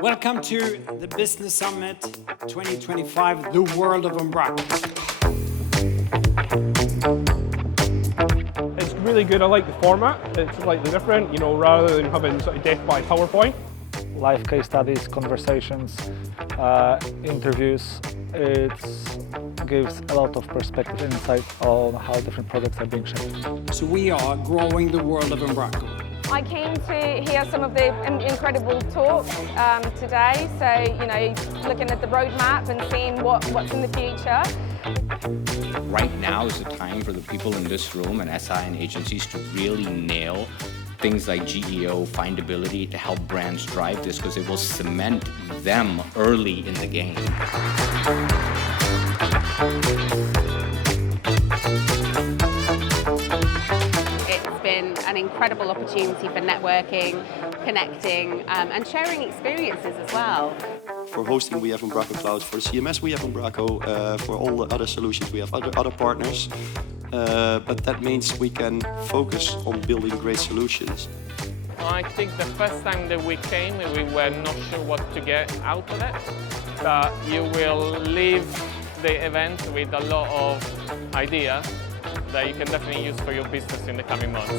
Welcome to the Business Summit 2025, the world of Umbraco. It's really good. I like the format. It's slightly different, rather than having sort of death by PowerPoint. Live case studies, conversations, interviews. It gives a lot of perspective and insight on how different products are being shipped. So we are growing the world of Umbraco. I came to hear some of the incredible talks today, so looking at the roadmap and seeing what's in the future. Right now is the time for the people in this room and SI and agencies to really nail things like GEO, findability to help brands drive this, because it will cement them early in the game. It's been an incredible opportunity for networking, connecting, and sharing experiences as well. For hosting, we have Umbraco Cloud. For the CMS, we have Umbraco. For all the other solutions, we have other partners. But that means we can focus on building great solutions. I think the first time that we came, we were not sure what to get out of it. But you will leave the event with a lot of ideas that you can definitely use for your business in the coming months.